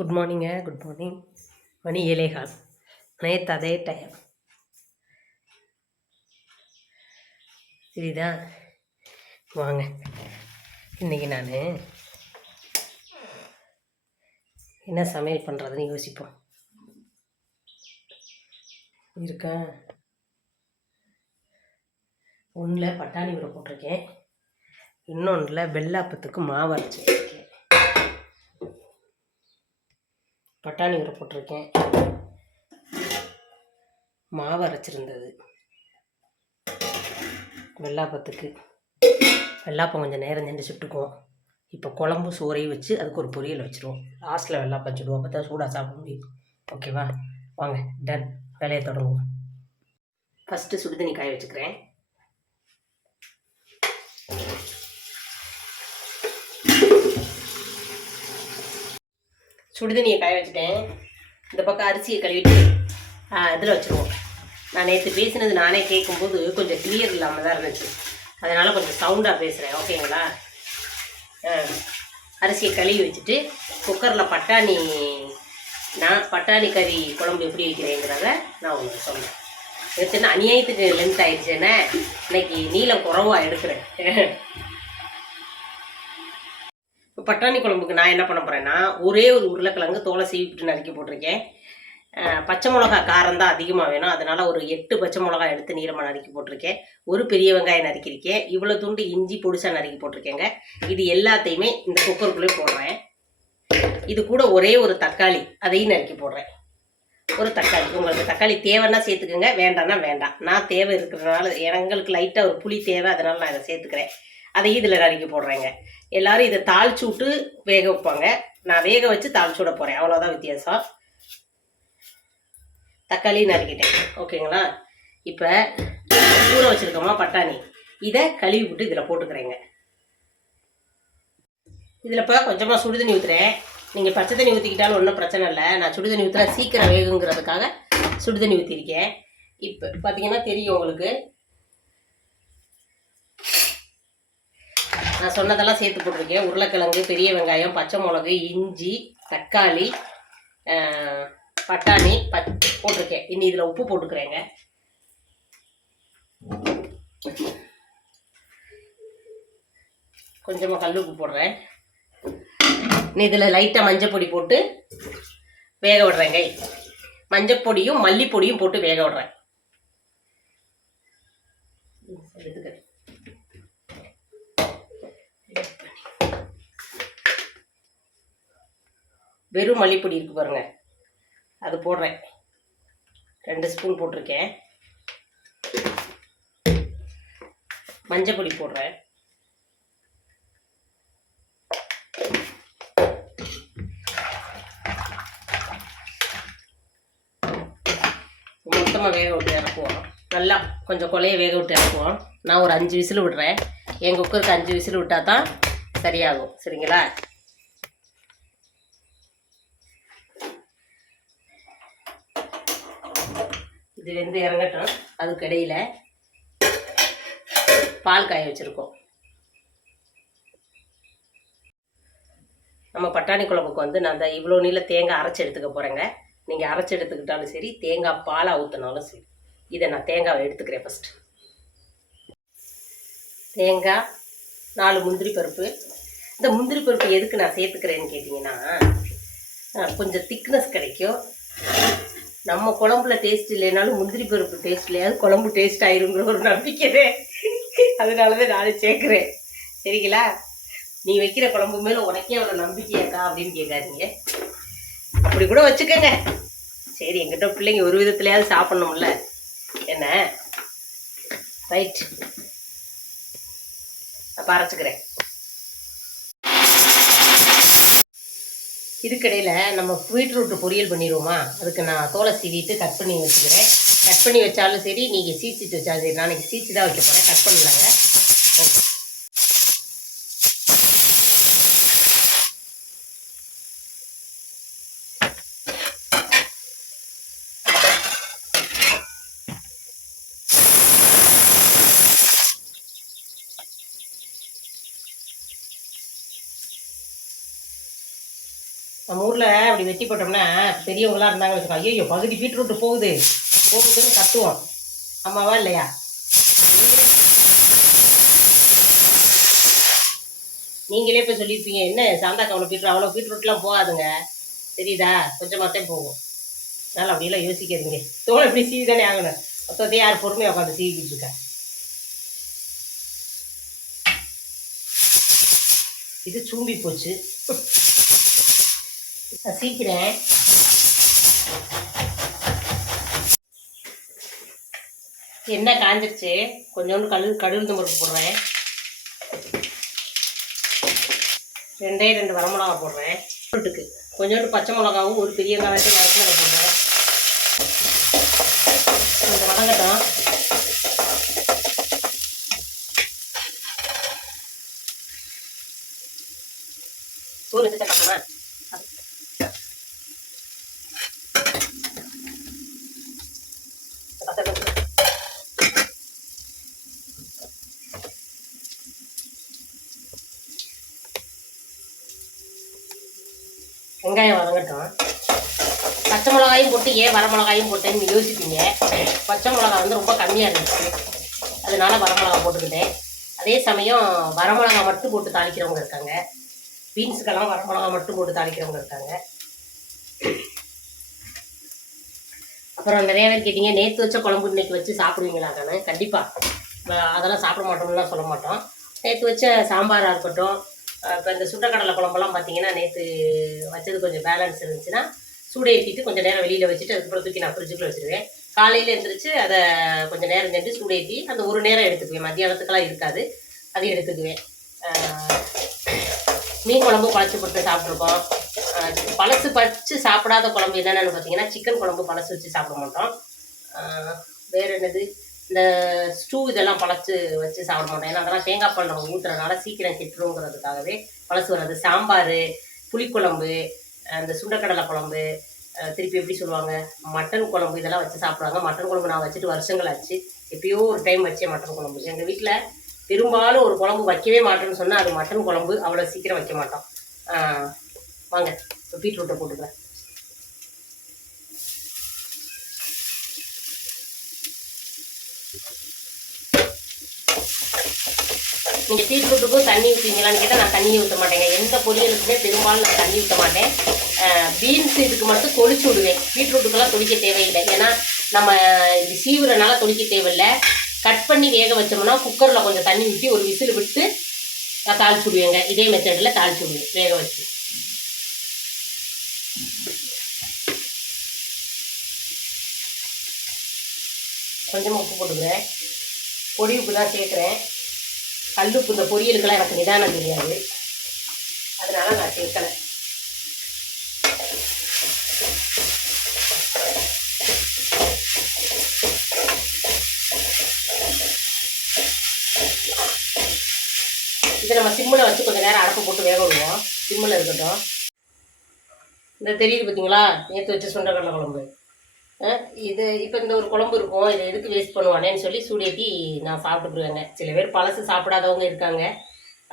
Good மார்னிங்க good morning மணி ஏழேகால் நேற்று அதே டைம் சரிதான் வாங்க. இன்றைக்கி நான் என்ன சமையல் பண்ணுறதுன்னு யோசிப்போம். இருக்கா? ஒன்றில் பட்டாணி ஊற போட்டிருக்கேன். இன்னொன்றில் வெள்ளாப்பத்துக்கு மாவு அரைச்சேன் வச்சுருக்கேன் பட்டாணி ஊற போட்டிருக்கேன். மாவு அரைச்சிருந்தது. வெள்ளாப்பத்துக்கு. வெள்ளாப்பம் கொஞ்சம் நேரம் செஞ்சு சுட்டுக்குவோம் இப்போ குழம்பு சோறையும் வச்சு அதுக்கு ஒரு பொரியல் வச்சுருவோம். லாஸ்ட்டில் வெள்ளாப்பம் சுடுவோம் அப்போ தான் சூடாக சாப்பிட முடியும். ஓகேவா வாங்க டன் வேலையை தொடங்குவோம். ஃபஸ்ட்டு சுடுதண்ணி காய வச்சுக்கிறேன். சுடுதண்ணியை காய வச்சுட்டேன். இந்த பக்கம் அரிசியை கழுவிட்டு இதில் வச்சுருவோம். நான் நேற்று பேசினது நானே கேட்கும்போது கொஞ்சம் கிளியர் இல்லாமல் தான் இருந்துச்சு. அதனால் கொஞ்சம் சவுண்டாக பேசுகிறேன் ஓகேங்களா ஆ, அரிசியை கழுவி வச்சுட்டு குக்கரில் பட்டாணி நான் பட்டாணி கறி குழம்பு எப்படி வைக்கிறேங்கிறத நான் உங்களுக்கு சொல்கிறேன் எடுத்துன்னா அநியாயத்துக்கு லென்த் ஆயிடுச்சுன்னா இன்னைக்கு நீளம் குறவாக எடுக்கிறேன். பட்டாணி குழம்புக்கு நான் என்ன பண்ண போகிறேன்னா ஒரே ஒரு உருளைக்கிழங்கு தோலை சீவிட்டு நறுக்கி போட்டிருக்கேன். பச்சை மிளகா காரம் தான் அதிகமாக வேணும். அதனால் ஒரு எட்டு பச்சை மிளகா எடுத்து நீளமாக நறுக்கி போட்டிருக்கேன். ஒரு பெரிய வெங்காயம் நறுக்கியிருக்கேன். இவ்வளோ துண்டு இஞ்சி பொடிசாக நறுக்கி போட்டிருக்கேங்க. இது எல்லாத்தையுமே இந்த குக்கருக்குள்ளே போடுறேன். இது கூட ஒரே ஒரு தக்காளி அதையும் நறுக்கி போடுறேன். ஒரு தக்காளி. உங்களுக்கு தக்காளி தேவைன்னா சேர்த்துக்கோங்க. வேண்டாம்னா வேண்டாம். நான் தேவை இருக்கிறதுனால எங்களுக்கு லைட்டாக ஒரு புளி தேவை அதனால் நான் இதை சேர்த்துக்கிறேன். அதையும் இதில் நறுக்கி போடுறேங்க. எல்லாரும் இதை தாளிச்சு விட்டு வேக வைப்பாங்க. நான் வேக வச்சு தாளிச்சு விட போகிறேன் அவ்வளோதான் வித்தியாசம். தக்காளி நறுக்கிட்டேன். ஓகேங்களா? இப்போ ஊற வச்சுருக்கோமா பட்டாணி. இதை கழுவி விட்டு இதில் போட்டுக்கிறேங்க. இதில் இப்போ கொஞ்சமாக சுடுதண்ணி ஊற்றுறேன் நீங்கள் பச்சை தண்ணி ஊற்றிக்கிட்டாலும் ஒன்றும் பிரச்சனை இல்லை. நான் சுடுதண்ணி ஊற்றுறேன் சீக்கிரம் வேகுங்கிறதுக்காக சுடுதண்ணி ஊற்றிருக்கேன் இப்போ பார்த்தீங்கன்னா தெரியும் உங்களுக்கு. நான் சொன்னதெல்லாம் சேர்த்து போட்டிருக்கேன். உருளைக்கிழங்கு பெரிய வெங்காயம் பச்சை மிளகு இஞ்சி தக்காளி பட்டாணி பச் போட்டிருக்கேன். இனி இதில் உப்பு போட்டுக்கிறேங்க. கொஞ்சமாக கல் உப்பு போடுறேன். இனி இதில் லைட்டாக மஞ்சள் பொடி போட்டு வேக விடுறேங்க. மஞ்சள் பொடியும் மல்லிப்பொடியும் போட்டு வேக விடுறேன் எடுத்துக்கிறேன் வெறும் மல்லிப்பொடி இருக்கு பாருங்க. அது போடுறேன். ரெண்டு ஸ்பூன் போட்டிருக்கேன். மஞ்சள் பொடி போடுறேன். மொத்தமாக வேக விட்டு இறக்குவோம். நல்லா கொஞ்சம் கொலையை வேக விட்டு இறக்குவோம். நான் ஒரு அஞ்சு விசில் விடுறேன். என் குக்கருக்கு அஞ்சு விசில் விட்டால் தான் சரியாகும். சரிங்களா? இது வெந்து இறங்கட்டும். அதுக்கு இடையில் பால் காய வச்சுருக்கோம். நம்ம பட்டாணி குழம்புக்கு வந்து நான் அந்த இவ்வளோ நீள தேங்காய் அரைச்சி எடுத்துக்க போகிறேங்க நீங்கள் அரைச்சி எடுத்துக்கிட்டாலும் சரி தேங்காய் பாலாக ஊற்றினாலும் சரி. இதை நான் தேங்காவை எடுத்துக்கிறேன் ஃபஸ்ட்டு தேங்காய் நாலு முந்திரி பருப்பு. இந்த முந்திரி பருப்பு எதுக்கு நான் சேர்த்துக்கிறேன்னு கேட்டிங்கன்னா கொஞ்சம் திக்னஸ் கிடைக்கும். நம்ம குழம்புல டேஸ்ட் இல்லைனாலும் முந்திரி பருப்பு டேஸ்ட் இல்லையாவது குழம்பு டேஸ்ட் ஆயிருங்கிற ஒரு நம்பிக்கையே அதனால தான் நானும் சேர்க்குறேன் சரிங்களா? நீ வைக்கிற குழம்பு மேலே உனக்கே அவ்வளோ நம்பிக்கையாக்கா அப்படின்னு கேட்காதீங்க. அப்படி கூட வச்சுக்கோங்க. சரி எங்கிட்ட பிள்ளைங்க ஒரு விதத்துலையாவது சாப்பிட்ணும்ல. என்ன? ரைட் அப்போ அரைச்சிக்கிறேன். இதுக்கிடையில் நம்ம பீட்ரூட் பொரியல் பண்ணிடுவோமா? அதுக்கு நான் தோலை சீவிட்டு கட் பண்ணி வச்சுக்கிறேன். கட் பண்ணி வச்சாலும் சரி நீங்கள் சீச்சிட்டு வச்சாலும் சரி நான் சீச்சு தான் வைக்க போகிறேன் கட் பண்ணலாங்க. ஓகே. ஊரில் அப்படி வெட்டி போட்டோம்னா பெரியவங்களாம் இருந்தாங்க வச்சுக்கோங்க ஐயோ பகுதி பீட்ரூட் போகுது. போகுதுன்னு கத்துவோம். ஆமாவா இல்லையா? நீங்களே இப்போ சொல்லியிருப்பீங்க என்ன சாந்தாக்கா அவ்வளோ பீட்ரூட் அவ்வளோ பீட்ரூட்லாம் போகாதுங்க. தெரியுதா? கொஞ்சமாகத்தான் போகும். அதனால் அப்படியெல்லாம் யோசிக்காதீங்க. தோல் எப்படி சீவி தானே ஆகணும். மொத்தத்தையும் யார் பொறுமையாக உட்காந்து சீவிக்கிட்டு இருக்கா? இது சூம்பி போச்சு. நான் சீக்கிறேன் எண்ணெய் காஞ்சிருச்சு. கொஞ்சோண்டு கழு கடுகு பருப்பு போடுறேன். ரெண்டே ரெண்டு வரமிளகா போடுறேன். போட்டுக்கு கொஞ்சோண்டு பச்சை மிளகாவும் ஒரு பெரிய வெங்காயத்தை வறுத்து போடுறேன் கொஞ்சம் வதங்கட்டும் சோறு எடுத்து கட்டணுமா வெங்காயம் வதங்கட்டும். பச்சை மிளகாயும் போட்டு ஏன் வரமிளகாயும் போட்டேன்னு யோசிப்பீங்க. பச்சை மிளகா வந்து ரொம்ப கம்மியாக இருந்துச்சு. அதனால வரமிளகா போட்டுக்கிட்டேன். அதே சமயம் வரமிளகா மட்டும் போட்டு தாளிக்கிறவங்க இருக்காங்க. பீன்ஸுக்கெல்லாம் வரமிளகா மட்டும் போட்டு தாளிக்கிறவங்க இருக்காங்க. அப்புறம் நிறைய பேர் கேட்டீங்க நேற்று வச்ச குழம்பு இன்னைக்கு வச்சு சாப்பிடுவீங்களாக்கானு கண்டிப்பாக அதெல்லாம் சாப்பிட மாட்டோம்லாம் சொல்ல மாட்டோம். நேற்று வச்ச சாம்பாராக இருக்கட்டும் இப்போ இந்த சுண்டக்கடலை குழம்பெல்லாம் பார்த்தீங்கன்னா நேற்று வச்சது கொஞ்சம் பேலன்ஸ் இருந்துச்சுன்னா சூடையத்திட்டு ஏற்றிட்டு கொஞ்சம் நேரம் வெளியில் வச்சுட்டு அதுக்கப்புறம் தூக்கி நான் ஃப்ரிட்ஜுக்குள்ள வச்சுருவேன். காலையில் எழுந்திரிச்சு அதை கொஞ்சம் நேரம் செஞ்சு சூடேற்றி அந்த ஒரு நேரம் எடுத்துக்குவேன். மத்தியானத்துக்கெல்லாம் இருக்காது. அதையும் எடுத்துக்குவேன். மீன் குழம்பு பழச்சு போட்டு சாப்பிட்ருக்கோம். பழசு பறித்து சாப்பிடாத குழம்பு என்னென்னு பார்த்தீங்கன்னா சிக்கன் குழம்பு பழசு வச்சு சாப்பிட மாட்டோம். வேறு என்னது? இந்த ஸ்டூ இதெல்லாம் பழச்சு வச்சு சாப்பிட மாட்டோம் ஏன்னா அதெல்லாம் தேங்காய் பால் நம்ம ஊற்றுறதுனால சீக்கிரம் கெட்டுருங்கிறதுக்காகவே பழசு வர்றது சாம்பார் புளிக்குழம்பு அந்த சுண்டக்கடலை குழம்பு திருப்பி எப்படி சொல்லுவாங்க? மட்டன் குழம்பு இதெல்லாம் வச்சு சாப்பிடுவாங்க. மட்டன் குழம்பு நான் வச்சுட்டு வருஷங்கள் ஆச்சு. எப்பயோ ஒரு டைம் வச்சேன் மட்டன் குழம்பு. எங்கள் வீட்டில் பெரும்பாலும் ஒரு குழம்பு வைக்கவே மாட்டேன்னு சொன்னால் அது மட்டன் குழம்பு அவ்வளோ சீக்கிரம் வைக்க மாட்டோம். வாங்க இப்போ பீட்ரூட்டை போட்டுக்கிறேன். நீங்கள் பீட்ரூட்டுக்கும் தண்ணி ஊற்றுவீங்களான்னு கேட்டால் நான் தண்ணி ஊற்ற மாட்டேங்க. எந்த பொரியலுக்குமே பெரும்பாலும் நான் தண்ணி ஊற்ற மாட்டேன். பீன்ஸ் இதுக்கு மட்டும் தொளிச்சு விடுவேன். பீட்ரூட்டுக்கெல்லாம் தொளிக்க தேவையில்லை. ஏன்னா நம்ம இது சீவுறனால தொளிக்க தேவையில்லை. கட் பண்ணி வேக வச்சோம்னா குக்கரில் கொஞ்சம் தண்ணி ஊற்றி ஒரு விசில் விட்டு நான் தாளிச்சு விடுவேங்க. இதே மெத்தடில் தாளிச்சு விடுவேன் வேக வச்சு. கொஞ்சமாக உப்பு போட்டுக்கிறேன். பொடி உப்பு தான் சேர்க்குறேன். கல்லுப்பு இந்த பொரியலுக்கெல்லாம் எனக்கு நிதானம் தெரியாது. அதனால் நான் சேர்க்கலை. இதை நம்ம சிம்மில் வச்சு கொஞ்சம் நேரம் அடப்பு போட்டு வேக விடுவோம். சிம்மில் இருக்கட்டும். இந்த தெரியுது பார்த்தீங்களா? நேற்று வச்சு சுண்டக்கடலை குழம்பு. இது இப்போ இந்த ஒரு குழம்பு இருக்கும். இதை எதுக்கு வேஸ்ட் பண்ணுவானேன்னு சொல்லி சூடேட்டி நான் சாப்பிட்டுக்குருவேங்க சில பேர் பழசு சாப்பிடாதவங்க இருக்காங்க.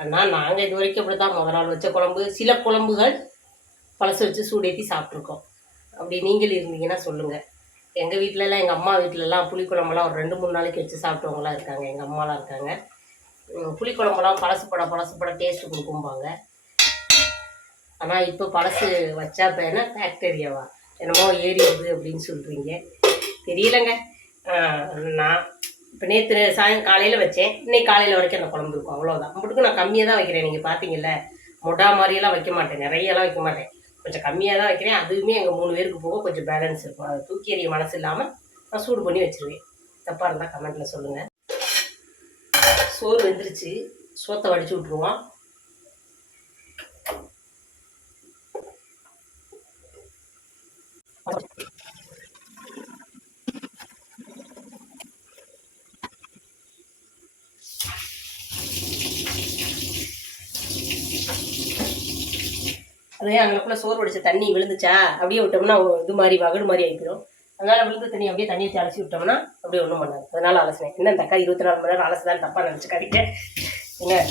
ஆனால் நாங்கள் இது வரைக்கும் அப்படி தான் முத நாள் வச்ச குழம்பு. சில குழம்புகள் பழசு வச்சு சூடேற்றி சாப்பிட்ருக்கோம் அப்படி நீங்கள் இருந்தீங்கன்னா சொல்லுங்கள் எங்கள் வீட்டிலலாம் எங்கள் அம்மா வீட்டிலலாம் புளிக்குழம்பெல்லாம் ஒரு ரெண்டு மூணு நாளைக்கு வச்சு சாப்பிட்டவங்களாம் இருக்காங்க. எங்கள் அம்மாலாம் இருக்காங்க. புளிக்குழம்புலாம் புளிக்குழம்பெல்லாம் பழசு பட பழசு பட டேஸ்ட்டு கொடுக்கும்பாங்க. ஆனால் இப்போ பழசு வச்சா பேனா பேக்டீரியாவா என்னமோ ஏறிடுது அப்படின்னு சொல்கிறீங்க தெரியலங்க. நான் இப்போ நேற்று சாயம் காலையில் வச்சேன். இன்னைக்கு காலையில் வரைக்கும் அந்த குழம்பு இருக்கும். அவ்வளோதான் மட்டுக்கும் நான் கம்மியாக தான் வைக்கிறேன். நீங்கள் பார்த்தீங்கல்ல மொடா மாதிரியெல்லாம் வைக்க மாட்டேன். நிறையெல்லாம் வைக்க மாட்டேன். கொஞ்சம் கம்மியாக தான் வைக்கிறேன். அதுவுமே எங்கள் மூணு பேருக்கு போக கொஞ்சம் பேலன்ஸ் இருக்கும். அதை தூக்கி எறிய மனசு இல்லாமல் நான் சூடு பண்ணி வச்சிருவேன். தப்பாக இருந்தால் கமெண்ட்டில் சொல்லுங்கள் சோறு வெந்துருச்சு. சோத்தை வடிச்சு விட்ருவோம் அதே அங்கனக்குள்ள சோறு வடிச்ச தண்ணி விழுந்துச்சா? அப்படியே விட்டோம்னா இது மாதிரி வகடு மாதிரி ஆகிடும் அதனால விழுந்த தண்ணி அப்படியே தண்ணியை ஊற்றி அலசி விட்டோம்னா அப்படியே ஒன்றும் பண்ணாது. அதனால அலசினேன். என்ன இந்த இருபத்தி நாலு மணி நேரம் அலசுதான் தப்பாக நினச்சிக்காதீங்க. என்ன?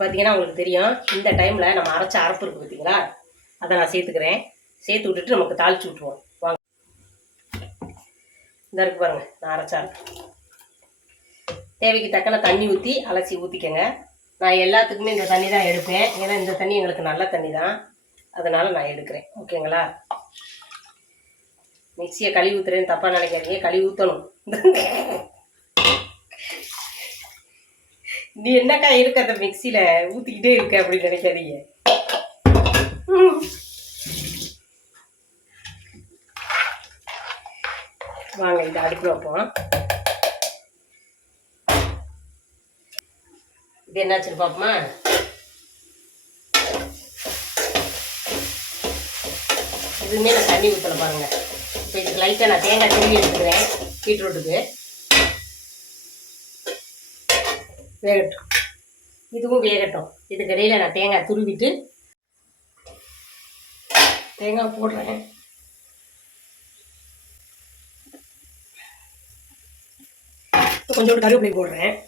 பார்த்தீங்கன்னா உங்களுக்கு தெரியும். இந்த டைமில் நம்ம அரைச்ச அரைப்பு இருக்குது பார்த்தீங்களா அதை நான் சேர்த்துக்கிறேன். சேர்த்து விட்டுட்டு நமக்கு தாளிச்சு விட்ருவோம் வாங்க. இந்த இருக்கு பாருங்க நான் அரைச்ச தேவைக்கு தக்கன தண்ணி ஊற்றி அலசி ஊற்றிக்கங்க நான் எல்லாத்துக்குமே இந்த தண்ணி தான் எடுப்பேன். ஏன்னா இந்த தண்ணி எங்களுக்கு நல்ல தண்ணி தான். அதனால் நான் எடுக்கிறேன். ஓகேங்களா? மிக்சியை கழுவி ஊற்றுறேன்னு தப்பாக நினைக்காதீங்க. கழுவி ஊற்றணும் நீ என்னக்கா இருக்க அந்த மிக்சியில் ஊற்றிக்கிட்டே இருக்க அப்படின்னு நினைக்காதீங்க. வாங்க இந்த அடுப்பில் வைப்போம். இது என்னாச்சு பார்ப்போமா இதுவுமே நான் தண்ணி ஊற்றலை பாருங்க. இப்போ இதுக்கு லைட்டாக நான் தேங்காய் திரும்பி எடுத்துக்கிறேன் பீட்ரூட்டுக்கு. வேகட்டும். இதுவும் வேகட்டும். இதுக்கு இடையில நான் தேங்காய் துருவிட்டு தேங்காய் போடுறேன். கொஞ்சோண்டு கருவேப்பிலை போடுறேன்.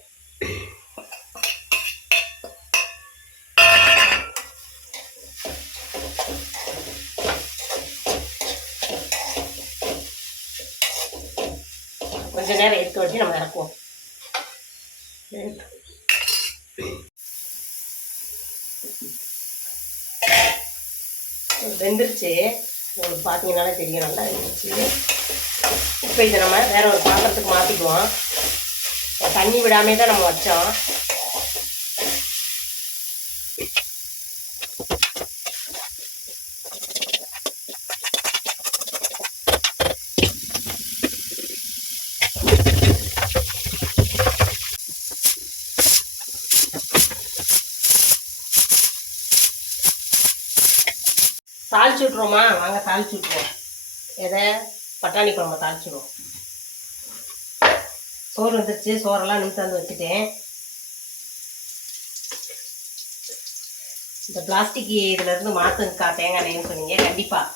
கொஞ்ச நேரம் எடுத்து வச்சு நம்ம இறக்குவோம். வெந்துருச்சு. உங்களுக்கு பார்த்தீங்கன்னாலே தெரியும் நல்லா இருந்துச்சு இப்போ இதை நம்ம வேற ஒரு பாத்திரத்துக்கு மாற்றிக்குவோம் தண்ணி விடாமே தான் நம்ம வச்சோம் தாளிச்சு விட்ருவோமா வாங்க தாளிச்சு விட்ருவோம் எதை? பட்டாணி குழம்பு தாளிச்சிடுவோம் சோறு வந்துருச்சு சோறெல்லாம் நிமித்து வந்து வச்சுட்டேன். இந்த பிளாஸ்டிக் இதுலேருந்து மாற்றுங்கக்கா தேங்காய் எண்ணெய்னு சொன்னீங்க. கண்டிப்பாக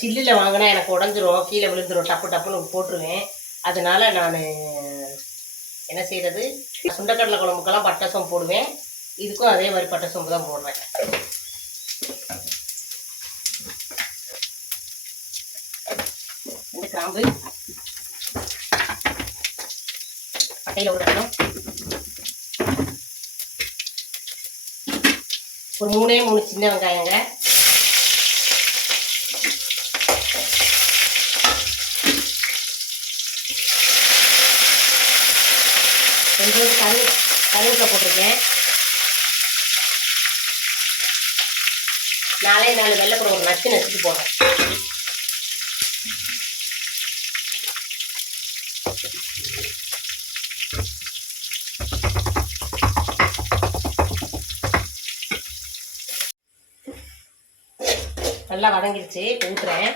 சில்லில் வாங்கினா எனக்கு உடஞ்சிரும் கீழே விழுந்துரும் டப்பு டப்புன்னு போட்டுருவேன். அதனால நான் என்ன செய்கிறது சுண்டக்கடலை குழம்புக்கெல்லாம் பட்டை சோம்பு போடுவேன். இதுக்கும் அதே மாதிரி பட்டை சோம்பு தான் போடுவேன் ரெண்டு கிராம்பு பட்டையில் ஒரு ஒரு மூணே மூணு சின்ன வெங்காயங்க. கொஞ்சம் கரு கருவேப்பிலை போட்டிருக்கேன். நாலே நாலு வெள்ளைப்பூட ஒரு நச்சு நச்சுட்டு போடுறேன் நல்லா வதங்கிருச்சு. இப்போ ஊற்றுறேன்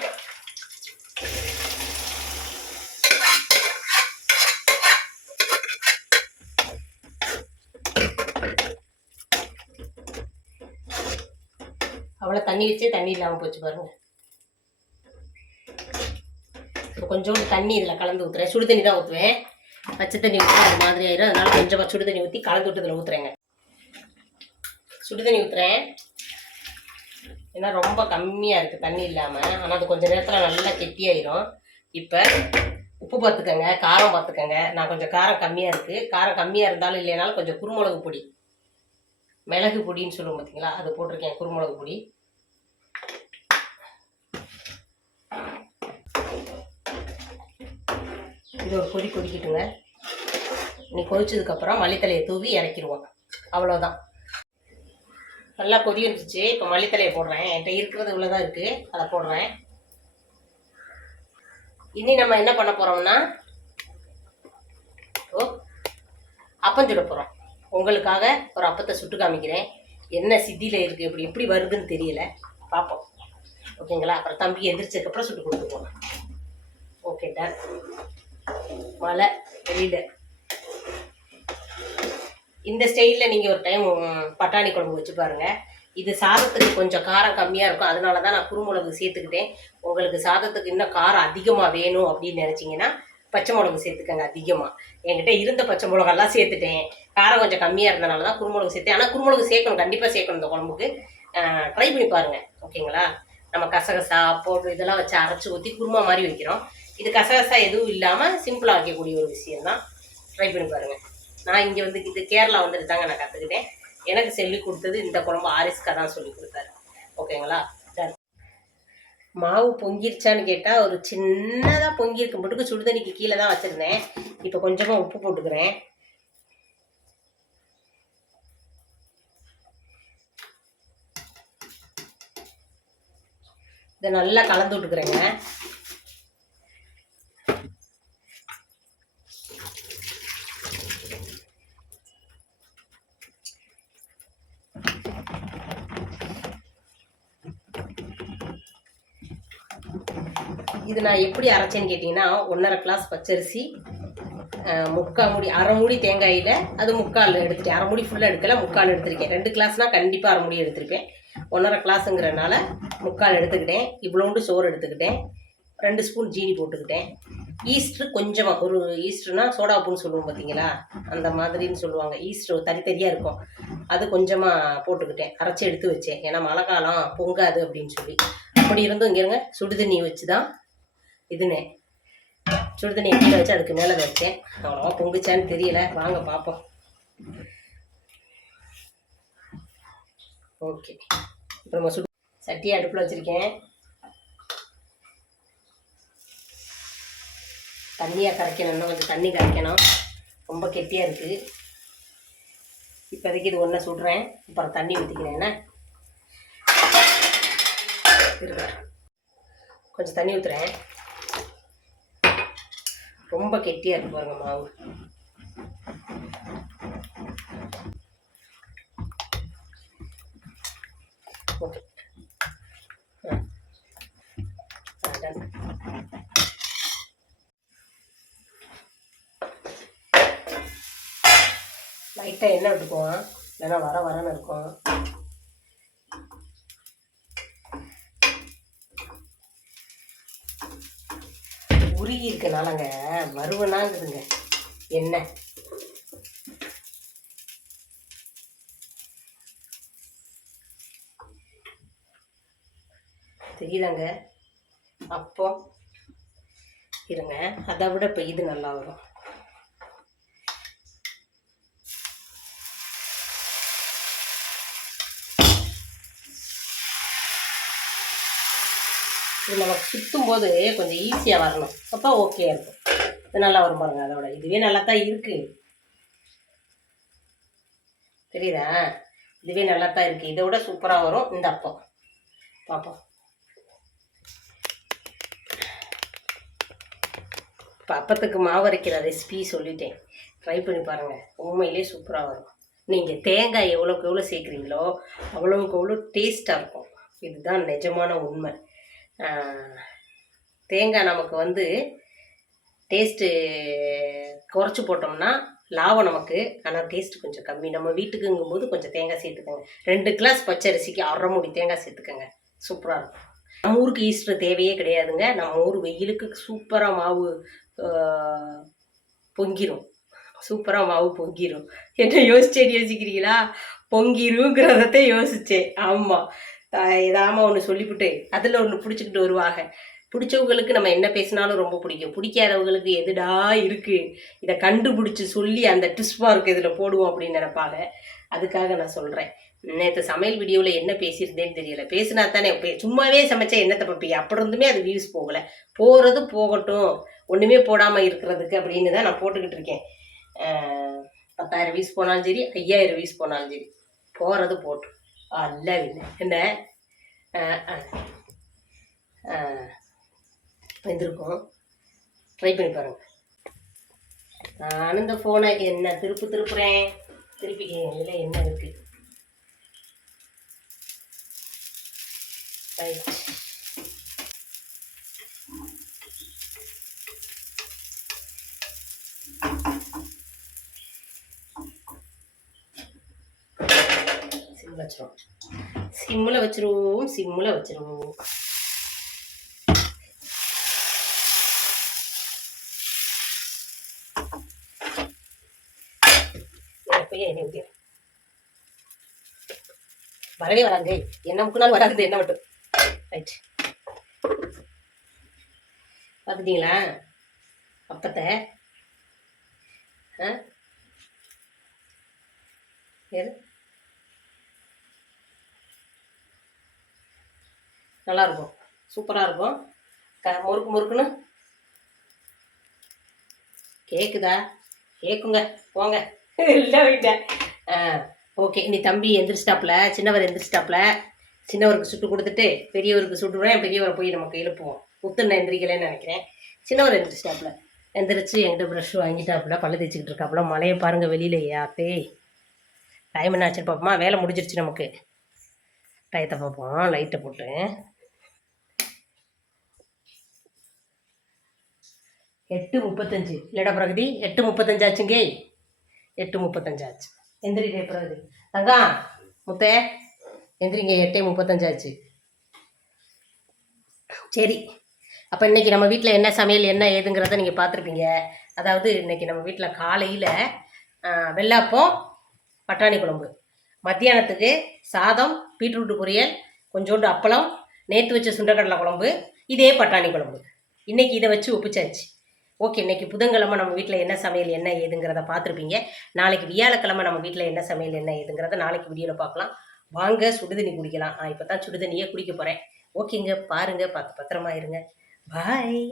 அவ்வளோ தண்ணி வச்சு தண்ணி இல்லாமல் போச்சு பாருங்க. இப்போ கொஞ்சோண்டு தண்ணி இதில் கலந்து ஊற்றுறேன் சுடு தண்ணி தான் ஊற்றுவேன் பச்சை தண்ணி ஊற்றினா அது மாதிரி ஆயிரும். அதனால கொஞ்சமாக சுடு தண்ணி ஊற்றி கலந்து விட்டு இதில் ஊற்றுறேங்க சுடு தண்ணி ஊற்றுறேன் ஏன்னா ரொம்ப கம்மியாக இருக்குது தண்ணி இல்லாமல் ஆனால் அது கொஞ்சம் நேரத்தில் நல்லா கெட்டியாயிரும் இப்போ உப்பு பார்த்துக்கங்க காரம் பார்த்துக்கோங்க. நான் கொஞ்சம் காரம் கம்மியாக இருக்குது காரம் கம்மியாக இருந்தாலும் இல்லைனாலும் கொஞ்சம் குருமிளகு பொடி. மிளகு பொடின்னு சொல்லுவோம் பார்த்தீங்களா அது போட்டிருக்கேன் குருமிளகு பொடி. இது ஒரு கொதி கொதிக்கிட்டுங்க. நீ கொதிச்சதுக்கப்புறம் மல்லித்தலையை தூவி இறக்கிடுவோம். அவ்வளோதான் நல்லா கொதி வந்துச்சு இப்போ மல்லித்தலையை போடுறேன். என்கிட்ட இருக்கிறது இவ்வளோ தான் இருக்குது அதை போடுறேன். இனி நம்ம என்ன பண்ண போகிறோம்னா ஓ அப்பம் சுட போகிறோம் உங்களுக்காக ஒரு அப்பத்தை சுட்டு காமிக்கிறேன். என்ன சித்தியில் இருக்குது இப்படி எப்படி வருதுன்னு தெரியல. பார்ப்போம் ஓகேங்களா? அப்புறம் தம்பி எந்திரிச்சதுக்கப்புறம் சுட்டு கொடுத்துப்போம் ஓகே டன் மழை வெளியில் இந்த ஸ்டைலில் நீங்கள் ஒரு டைம் பட்டாணி குழம்பு வச்சு பாருங்கள் இது சாதத்துக்கு கொஞ்சம் காரம் கம்மியாக இருக்கும். அதனால தான் நான் குருமிளகு சேர்த்துக்கிட்டேன். உங்களுக்கு சாதத்துக்கு இன்னும் காரம் அதிகமாக வேணும் அப்படின்னு நினச்சிங்கன்னா பச்சை மிளகு சேர்த்துக்கங்க அதிகமாக என்கிட்ட இருந்த பச்சை மிளகெல்லாம் சேர்த்துட்டேன். காரம் கொஞ்சம் கம்மியாக இருந்தனால தான் குருமிளகு சேர்த்தேன். ஆனால் குருமிளகு சேர்க்கணும். கண்டிப்பாக சேர்க்கணும் இந்த குழம்புக்கு. ட்ரை பண்ணி பாருங்கள் ஓகேங்களா? நம்ம கசகசா போட்டு இதெல்லாம் வச்சு அரைச்சி ஊற்றி குருமா மாதிரி வைக்கிறோம். இது கசகசா எதுவும் இல்லாமல் சிம்பிளாக வைக்கக்கூடிய ஒரு விஷயம் தான் ட்ரை பண்ணி பாருங்கள் நான் இங்கே வந்து இது கேரளா வந்துட்டு தாங்க நான் கற்றுக்கிட்டேன் எனக்கு சொல்லி கொடுத்தது இந்த குழம்பு ஆரிஸ்கா தான் சொல்லி கொடுத்தாரு. ஓகேங்களா? மாவு பொங்கிருச்சான்னு கேட்டால் ஒரு சின்னதாக பொங்கியிருக்கு. மட்டுக்கு சுடுதண்ணிக்கு கீழே தான் வச்சுருந்தேன். இப்போ கொஞ்சமாக உப்பு போட்டுக்கிறேன். இதை நல்லா கலந்து விட்டுக்கிறேங்க. இது நான் எப்படி அரைச்சேன்னு கேட்டிங்கன்னா ஒன்றரை கிளாஸ் பச்சரிசி முக்கால் மூடி அரை மூடி தேங்காயில் அது முக்கால் எடுத்துட்டேன். அரை மூடி ஃபுல்லாக எடுக்கல முக்கால் எடுத்திருக்கேன். ரெண்டு கிளாஸ்னால் கண்டிப்பாக அரை மூடி எடுத்திருப்பேன். ஒன்றரை கிளாஸுங்கிறனால முக்கால் எடுத்துக்கிட்டேன். இவ்வளோண்டு சோறு எடுத்துக்கிட்டேன். ரெண்டு ஸ்பூன் ஜீனி போட்டுக்கிட்டேன். ஈஸ்ட்ரு கொஞ்சமாக ஒரு ஈஸ்ட்ருனா சோடாப்புன்னு சொல்லுவோம் பார்த்தீங்களா அந்த மாதிரின்னு சொல்லுவாங்க. ஈஸ்ட்ரு தனித்தனியாக இருக்கும். அது கொஞ்சமாக போட்டுக்கிட்டேன். அரைச்சி எடுத்து வச்சேன். ஏன்னா மழை காலம் பொங்காது அப்படின்னு சொல்லி. அப்படி இருந்தும் இங்கே இருங்க சுடுதண்ணி வச்சு தான் இதுனே. சுடுதண்ணி கீழே வச்சு அதுக்கு மேலே வச்சேன். அவ்வளோவா பொங்குச்சான்னு தெரியல. வாங்க பார்ப்போம் ஓகே. இப்போ நம்ம சுடு சட்டி அடுப்பில் வச்சுருக்கேன். தண்ணியாக கரைக்கணும். இன்னும் கொஞ்சம் தண்ணி கரைக்கணும். ரொம்ப கெட்டியாக இருக்குது இப்போதைக்கு இது ஒன்றை சுடுறேன். அப்புறம் தண்ணி ஊற்றிக்கிறேன் என்ன? கொஞ்சம் தண்ணி ஊற்றுறேன் ரொம்ப கெட்டியாக இருக்கு பாருங்க மாவு. ஓகே. ஆ. லைட்டாக எண்ணெய் விட்டுக்குவோம் இல்லைன்னா வர வரன்னு இருக்கும். உருகி இருக்கனாலங்க வருவனாங்குதுங்க என்ன? தெரியுதாங்க? அப்போ இருங்க. அதை விட இப்போ இது நல்லா வரும். இது நமக்கு சுற்றும் போது கொஞ்சம் ஈஸியாக வரணும். அப்போ ஓகே இருக்கும். இது நல்லா வரும் பாருங்க அதோட. இதுவே நல்லா தான் இருக்குது தெரியுதா? இதுவே நல்லா தான் இருக்குது இதை விட சூப்பராக வரும் இந்த அப்பம் பார்ப்போம் இப்போ அப்பத்துக்கு மாவு அரைக்கிற ரெசிபி சொல்லிட்டேன். ட்ரை பண்ணி பாருங்கள் உண்மையிலே சூப்பராக வரும். நீங்கள் தேங்காய் எவ்வளோக்கு எவ்வளோ சேர்க்குறீங்களோ அவ்வளோக்கு அவ்வளோ டேஸ்ட்டாக இருக்கும். இதுதான் நிஜமான உண்மை. தேங்காய் நமக்கு வந்து டேஸ்ட்டு குறைச்சி போட்டோம்னா லாபம் நமக்கு. ஆனால் டேஸ்ட் கொஞ்சம் கம்மி. நம்ம வீட்டுக்குங்கும்போது கொஞ்சம் தேங்காய் சேர்த்துக்கோங்க. ரெண்டு கிளாஸ் பச்சரிசிக்கு அரை மூடி தேங்காய் சேர்த்துக்கோங்க. சூப்பராக இருக்கும். நம்ம ஊருக்கு ஈஸ்டர் தேவையே கிடையாதுங்க. நம்ம ஊர் வெயிலுக்கு சூப்பராக மாவு பொங்கிரும். சூப்பராக மாவு பொங்கிரும். என்ன யோசிச்சேன்னு யோசிக்கிறீங்களா? பொங்கிருங்கிறதத்தை யோசித்தேன் ஆமாம் ஏதாம ஒன்று சொல்லிவிட்டு அதில் ஒன்று பிடிச்சிக்கிட்டு வருவாங்க. பிடிச்சவங்களுக்கு நம்ம என்ன பேசினாலும் ரொம்ப பிடிக்கும். பிடிக்காதவங்களுக்கு எதுடா இருக்குது இதை கண்டுபிடிச்சி சொல்லி அந்த ட்விஸ்ட் இதில் போடுவோம் அப்படின்னு நினைப்பாங்க. அதுக்காக நான் சொல்கிறேன் நேற்று சமையல் வீடியோவில் என்ன பேசியிருந்தேன்னு தெரியல. பேசினா தானே சும்மாவே சமைச்சா என்ன தப்பி அப்படி இருந்துமே அது வியூஸ் போகலை. போகிறது போகட்டும். ஒன்றுமே போடாமல் இருக்கிறதுக்கு அப்படின்னு தான் நான் போட்டுக்கிட்டு இருக்கேன். பத்தாயிரம் வீஸ் போனாலும் சரி ஐயாயிரம் வீஸ் போனாலும் சரி. போகிறது போட்டும். அல்ல இல்லை என்ன அஹ், அஹ். அஹ், வந்திருக்கோம் ட்ரை பண்ணி பாருங்க நான் இந்த ஃபோனை என்ன திருப்பு திருப்புறேன் திருப்பி இதில் என்ன இருக்குது ரைட் சிம்மில் வச்சிரும் சிம்மில் வச்சிருவோம் சிம்மில் வச்சிருவோம் வரவே வராங்க என்ன முக்கினாலும் வராது என்ன மட்டும். ரைட் பார்த்துட்டீங்களா அப்பத்தை. ஆ? நல்லாயிருக்கும் சூப்பராக இருக்கும் க முறுக்கு முறுக்குன்னு. கேட்குதா கேட்குங்க போங்க. இல்லை வீட்டேன் ஆ ஓகே. நீ தம்பி எந்திரிச்சிட்டாப்புல சின்னவர் எந்திரிச்சிட்டாப்புல சின்னவருக்கு சுட்டு கொடுத்துட்டு பெரியவருக்கு சுட்டுறேன் பெரியவரை போய் நமக்கு எழுப்புவோம் முத்துன்னு எந்திரிக்கலைன்னு நினைக்கிறேன். சின்னவர் எந்திரிச்சிட்டாப்புல. எந்திரிச்சு என்கிட்ட ப்ரஷ் வாங்கிட்டாப்புல பல்லு தேய்ச்சிக்கிட்டு இருக்காப்புல. மழையை பாருங்கள் வெளியில அப்பே டைம் என்ன ஆச்சுன்னு பார்ப்போமா? வேலை முடிஞ்சிருச்சு நமக்கு. டயத்தை பார்ப்போம். லைட்டை போட்டு. எட்டு முப்பத்தஞ்சு. இல்லைடா பிரகதி எட்டு முப்பத்தஞ்சாச்சுங்கே எட்டு முப்பத்தஞ்சு ஆச்சு. எந்திரிடே பிரகதி. தங்கா முத்தே எந்திரிங்க எட்டே முப்பத்தஞ்சு ஆச்சு. சரி. அப்போ இன்னைக்கு நம்ம வீட்டில் என்ன சமையல் என்ன ஏதுங்கிறத நீங்கள் பார்த்துருப்பீங்க. அதாவது இன்னைக்கு நம்ம வீட்டில் காலையில் வெள்ளாப்பம் பட்டாணி குழம்பு. மத்தியானத்துக்கு சாதம் பீட்ரூட்டு பொரியல் கொஞ்சோண்டு அப்பளம் நேற்று வச்ச சுண்டக்கடலை குழம்பு இதே பட்டாணி குழம்பு. இன்றைக்கி இதை வச்சு ஒப்பிச்சாச்சு. ஓகே இன்னைக்கு புதன்கிழமை நம்ம வீட்டில் என்ன சமையல் என்ன ஏதுங்கிறத பார்த்துருப்பீங்க. நாளைக்கு வியாழக்கிழமை நம்ம வீட்டில் என்ன சமையல் என்ன ஏதுங்கிறத நாளைக்கு வீடியோவில் பார்க்கலாம். வாங்க சுடுதண்ணி குடிக்கலாம். நான் இப்போ தான் சுடுதண்ணியே குடிக்க போகிறேன் ஓகேங்க பாருங்க பார்த்து பத்திரமா இருங்க. பாய்